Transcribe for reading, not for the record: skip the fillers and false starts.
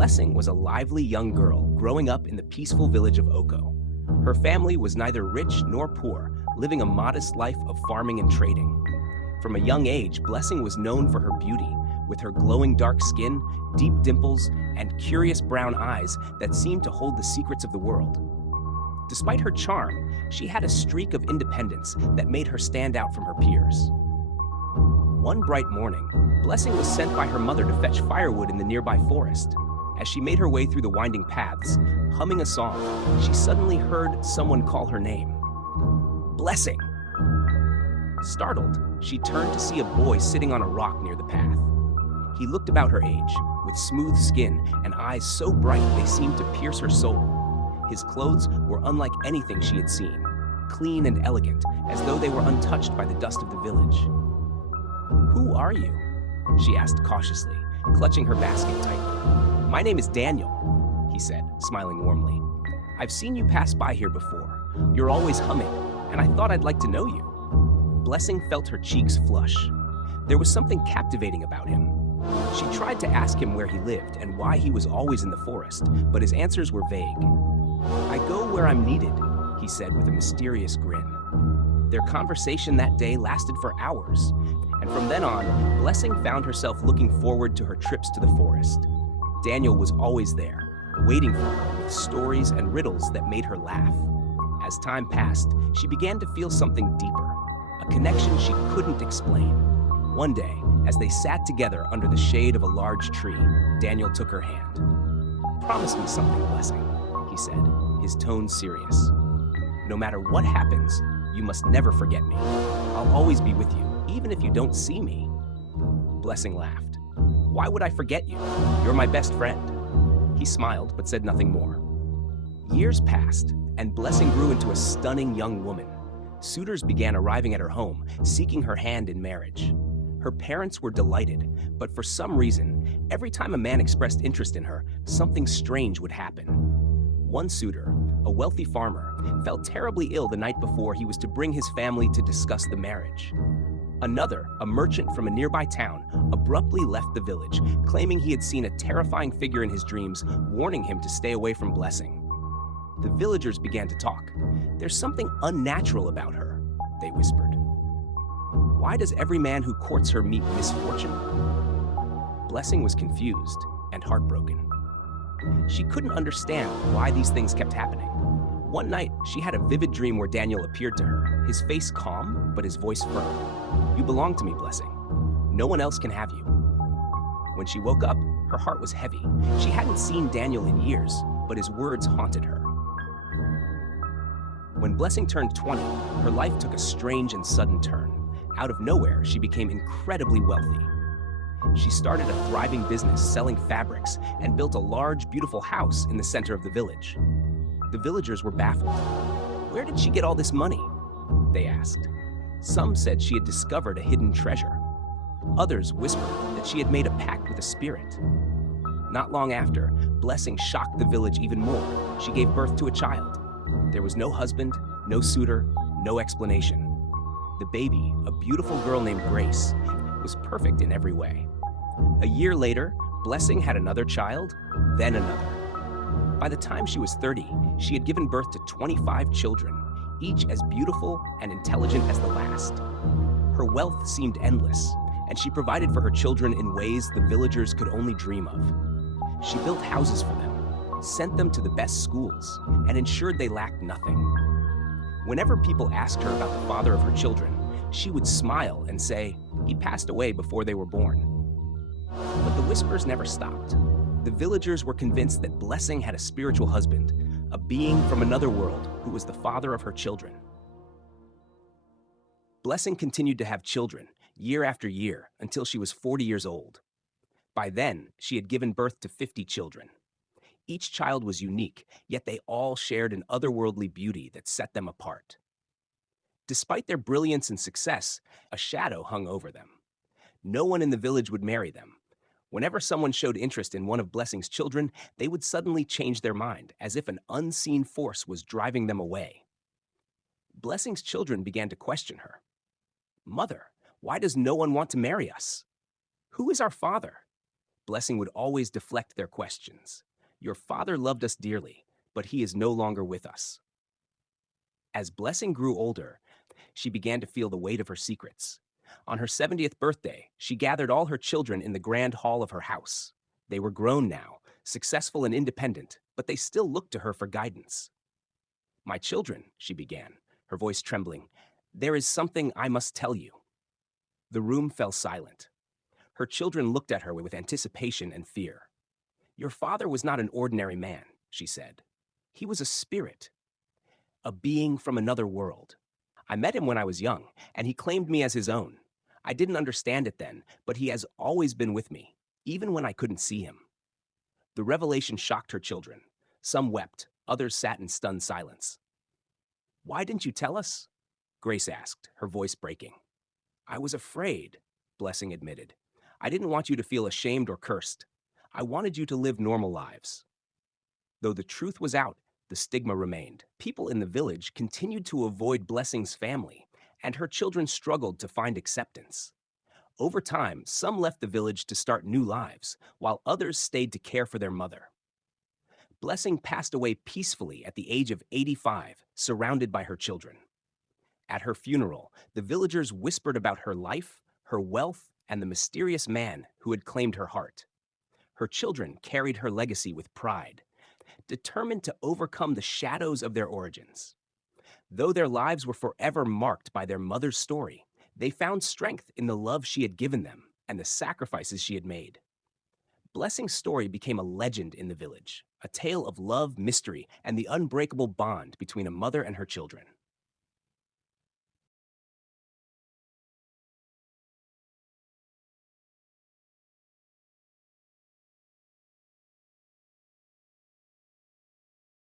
Blessing was a lively young girl growing up in the peaceful village of Oko. Her family was neither rich nor poor, living a modest life of farming and trading. From a young age, Blessing was known for her beauty, with her glowing dark skin, deep dimples, and curious brown eyes that seemed to hold the secrets of the world. Despite her charm, she had a streak of independence that made her stand out from her peers. One bright morning, Blessing was sent by her mother to fetch firewood in the nearby forest. As she made her way through the winding paths, humming a song, she suddenly heard someone call her name. Blessing! Startled, she turned to see a boy sitting on a rock near the path. He looked about her age, with smooth skin and eyes so bright they seemed to pierce her soul. His clothes were unlike anything she had seen, clean and elegant, as though they were untouched by the dust of the village. "Who are you?" she asked cautiously, clutching her basket tightly. "My name is Daniel," he said, smiling warmly. "I've seen you pass by here before. You're always humming, and I thought I'd like to know you." Blessing felt her cheeks flush. There was something captivating about him. She tried to ask him where he lived and why he was always in the forest, but his answers were vague. "I go where I'm needed," he said with a mysterious grin. Their conversation that day lasted for hours, and from then on, Blessing found herself looking forward to her trips to the forest. Daniel was always there, waiting for her with stories and riddles that made her laugh. As time passed, she began to feel something deeper, a connection she couldn't explain. One day, as they sat together under the shade of a large tree, Daniel took her hand. "Promise me something, Blessing," he said, his tone serious. "No matter what happens, you must never forget me. I'll always be with you, even if you don't see me." Blessing laughed. "Why would I forget you? You're my best friend." He smiled, but said nothing more. Years passed, and Blessing grew into a stunning young woman. Suitors began arriving at her home, seeking her hand in marriage. Her parents were delighted, but for some reason, every time a man expressed interest in her, something strange would happen. One suitor, a wealthy farmer, fell terribly ill the night before he was to bring his family to discuss the marriage. Another, a merchant from a nearby town, abruptly left the village, claiming he had seen a terrifying figure in his dreams, warning him to stay away from Blessing. The villagers began to talk. "There's something unnatural about her," they whispered. "Why does every man who courts her meet misfortune?" Blessing was confused and heartbroken. She couldn't understand why these things kept happening. One night, she had a vivid dream where Daniel appeared to her, his face calm, but his voice firm. "You belong to me, Blessing. No one else can have you." When she woke up, her heart was heavy. She hadn't seen Daniel in years, but his words haunted her. When Blessing turned 20, her life took a strange and sudden turn. Out of nowhere, she became incredibly wealthy. She started a thriving business selling fabrics and built a large, beautiful house in the center of the village. The villagers were baffled. "Where did she get all this money?" they asked. Some said she had discovered a hidden treasure. Others whispered that she had made a pact with a spirit. Not long after, Blessing shocked the village even more. She gave birth to a child. There was no husband, no suitor, no explanation. The baby, a beautiful girl named Grace, was perfect in every way. A year later, Blessing had another child, then another. By the time she was 30, she had given birth to 25 children, each as beautiful and intelligent as the last. Her wealth seemed endless, and she provided for her children in ways the villagers could only dream of. She built houses for them, sent them to the best schools, and ensured they lacked nothing. Whenever people asked her about the father of her children, she would smile and say, "He passed away before they were born." But the whispers never stopped. The villagers were convinced that Blessing had a spiritual husband, a being from another world who was the father of her children. Blessing continued to have children, year after year, until she was 40 years old. By then, she had given birth to 50 children. Each child was unique, yet they all shared an otherworldly beauty that set them apart. Despite their brilliance and success, a shadow hung over them. No one in the village would marry them. Whenever someone showed interest in one of Blessing's children, they would suddenly change their mind, as if an unseen force was driving them away. Blessing's children began to question her. "Mother, why does no one want to marry us? Who is our father?" Blessing would always deflect their questions. Your father loved us dearly, but he is no longer with us. As Blessing grew older, she began to feel the weight of her secrets. On her 70th birthday, she gathered all her children in the grand hall of her house. They were grown now, successful and independent, but they still looked to her for guidance. My children, she began, her voice trembling, there is something I must tell you. The room fell silent. Her children looked at her with anticipation and fear. Your father was not an ordinary man, she said. He was a spirit, a being from another world. I met him when I was young, and he claimed me as his own. I didn't understand it then, but he has always been with me, even when I couldn't see him. The revelation shocked her children. Some wept, others sat in stunned silence. Why didn't you tell us? Grace asked, her voice breaking. I was afraid, Blessing admitted. I didn't want you to feel ashamed or cursed. I wanted you to live normal lives. Though the truth was out, the stigma remained. People in the village continued to avoid Blessing's family, and her children struggled to find acceptance. Over time, some left the village to start new lives, while others stayed to care for their mother. Blessing passed away peacefully at the age of 85, surrounded by her children. At her funeral, the villagers whispered about her life, her wealth, and the mysterious man who had claimed her heart. Her children carried her legacy with pride, determined to overcome the shadows of their origins. Though their lives were forever marked by their mother's story, they found strength in the love she had given them and the sacrifices she had made. Blessing's story became a legend in the village, a tale of love, mystery, and the unbreakable bond between a mother and her children.